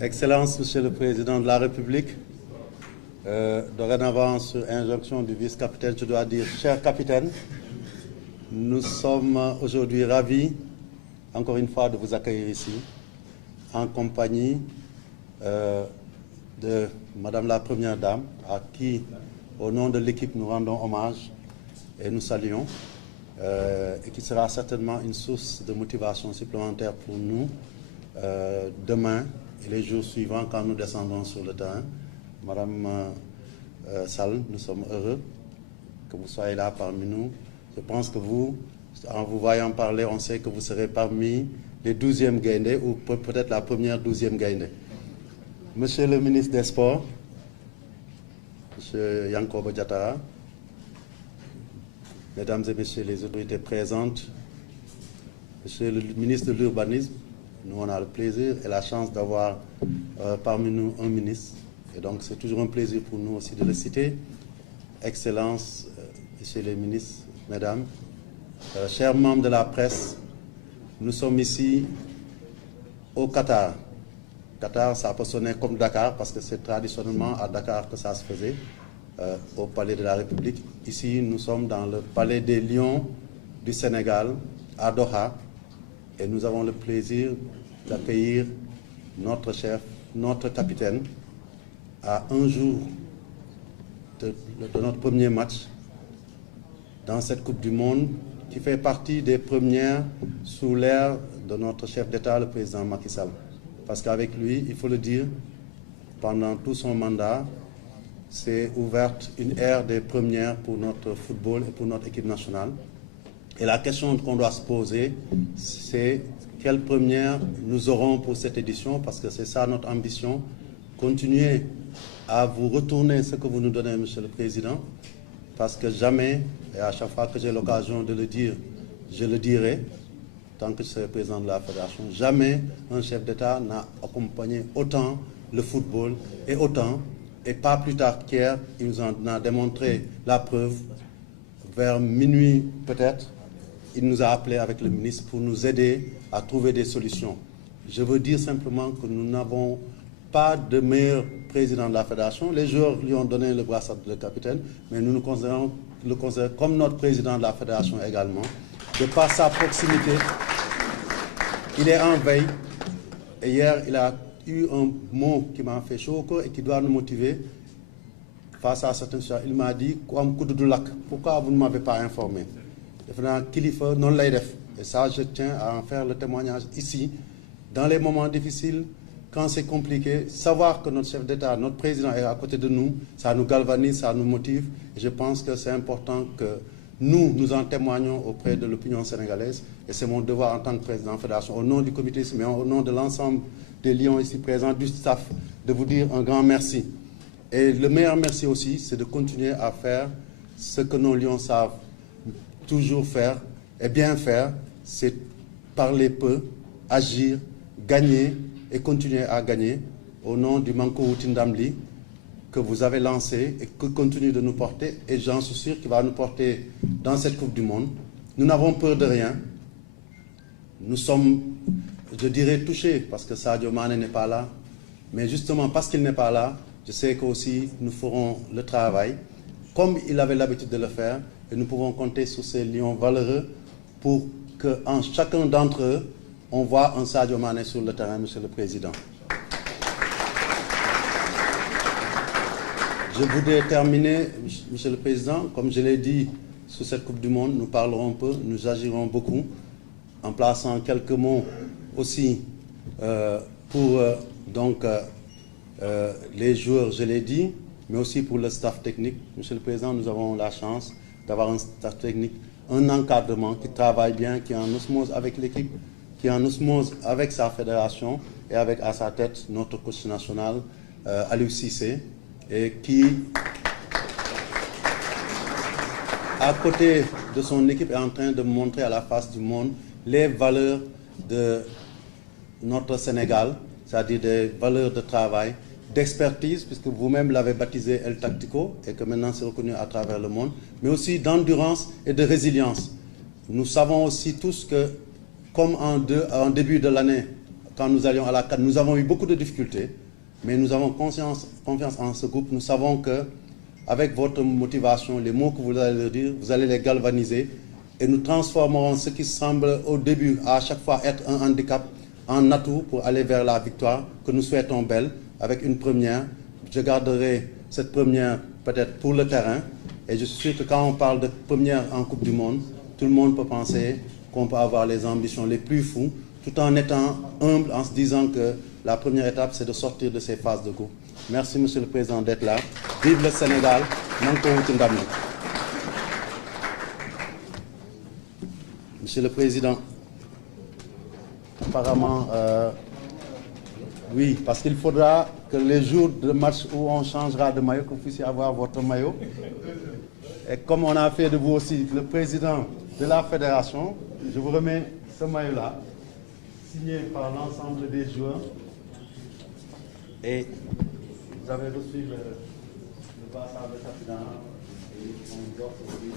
Excellence, Monsieur le Président de la République, dorénavant, sur injonction du vice-capitaine, je dois dire, cher capitaine, nous sommes aujourd'hui ravis, encore une fois, de vous accueillir ici, en compagnie de Madame la Première Dame, à qui, au nom de l'équipe, nous rendons hommage et nous saluons, et qui sera certainement une source de motivation supplémentaire pour nous demain et les jours suivants quand nous descendons sur le terrain. Madame Sall, nous sommes heureux que vous soyez là parmi nous. Je pense que vous, en vous voyant parler, on sait que vous serez parmi les 12e Gaïndé ou peut-être la première 12e Gaïndé. Monsieur le ministre des Sports, Monsieur Yankoba Diattara, Mesdames et Messieurs les autorités présentes, Monsieur le ministre de l'Urbanisme, nous on a le plaisir et la chance d'avoir parmi nous un ministre. Et donc c'est toujours un plaisir pour nous aussi de le citer. Excellences, Messieurs les ministres, Mesdames, chers membres de la presse, nous sommes ici au Qatar. Qatar, ça peut sonner comme Dakar parce que c'est traditionnellement à Dakar que ça se faisait, au Palais de la République. Ici, nous sommes dans le Palais des Lions du Sénégal, à Doha, et nous avons le plaisir d'accueillir notre chef, notre capitaine, à un jour de notre premier match dans cette Coupe du Monde qui fait partie des premières sous l'ère de notre chef d'État, le président Macky Sall. Parce qu'avec lui, il faut le dire, pendant tout son mandat, s'est ouverte une ère des premières pour notre football et pour notre équipe nationale. Et la question qu'on doit se poser, c'est quelle première nous aurons pour cette édition, parce que c'est ça notre ambition, continuer à vous retourner ce que vous nous donnez, Monsieur le Président, parce que jamais, et à chaque fois que j'ai l'occasion de le dire, je le dirai, tant que je serai président de la Fédération, jamais un chef d'État n'a accompagné autant le football et autant, et pas plus tard qu'hier, il nous en a démontré la preuve, vers minuit peut-être, il nous a appelé avec le ministre pour nous aider à trouver des solutions. Je veux dire simplement que nous n'avons pas de meilleur président de la Fédération. Les joueurs lui ont donné le brassard de capitaine, mais nous le considérons comme notre président de la Fédération également. De par sa proximité, il est en veille. Et hier, il a eu un mot qui m'a fait chaud au cœur et qui doit nous motiver face à certaines choses. Il m'a dit, pourquoi vous ne m'avez pas informé? Et ça, je tiens à en faire le témoignage ici. Dans les moments difficiles, quand c'est compliqué, savoir que notre chef d'État, notre président est à côté de nous, ça nous galvanise, ça nous motive. Et je pense que c'est important que nous en témoignons auprès de l'opinion sénégalaise. Et c'est mon devoir en tant que président de la Fédération, au nom du comité, mais au nom de l'ensemble des Lions ici présents, du staff, de vous dire un grand merci. Et le meilleur merci aussi, c'est de continuer à faire ce que nos Lions savent toujours faire et bien faire, c'est parler peu, agir, gagner et continuer à gagner au nom du Manko Woutindamli que vous avez lancé et que continue de nous porter, et j'en suis sûr qu'il va nous porter dans cette Coupe du Monde. Nous n'avons peur de rien. Nous sommes, je dirais, touchés parce que Sadio Mané n'est pas là. Mais justement, parce qu'il n'est pas là, je sais qu'aussi nous ferons le travail comme il avait l'habitude de le faire, et nous pouvons compter sur ces lions valeureux pour qu'en chacun d'entre eux, on voit un Sadio Mané sur le terrain, Monsieur le Président. Je voudrais terminer, Monsieur le Président, comme je l'ai dit, sur cette Coupe du Monde, nous parlerons peu, nous agirons beaucoup, en plaçant quelques mots aussi pour les joueurs, je l'ai dit, mais aussi pour le staff technique. Monsieur le Président, nous avons la chance d'avoir un staff technique, un encadrement qui travaille bien, qui est en osmose avec l'équipe, qui est en osmose avec sa fédération et avec à sa tête notre coach national, Aliou Cissé, et qui, à côté de son équipe, est en train de montrer à la face du monde les valeurs de notre Sénégal, c'est-à-dire des valeurs de travail, d'expertise, puisque vous-même l'avez baptisé El Tactico, et que maintenant c'est reconnu à travers le monde, mais aussi d'endurance et de résilience. Nous savons aussi tous que, comme en début de l'année quand nous allions à la CAN, nous avons eu beaucoup de difficultés, mais nous avons confiance en ce groupe. Nous savons qu'avec votre motivation, les mots que vous allez leur dire, vous allez les galvaniser et nous transformerons ce qui semble au début à chaque fois être un handicap en atout pour aller vers la victoire que nous souhaitons belle avec une première. Je garderai cette première peut-être pour le terrain et je suis sûr que quand on parle de première en Coupe du Monde, tout le monde peut penser qu'on peut avoir les ambitions les plus fous tout en étant humble, en se disant que la première étape, c'est de sortir de ces phases de groupe. Merci, Monsieur le Président, d'être là. Vive le Sénégal. Monsieur le Président, apparemment, oui, parce qu'il faudra que les jours de match où on changera de maillot, que vous puissiez avoir votre maillot. Et comme on a fait de vous aussi le président de la fédération, je vous remets ce maillot-là, signé par l'ensemble des joueurs. Et vous avez reçu le brassard de capitaine et on doit aussi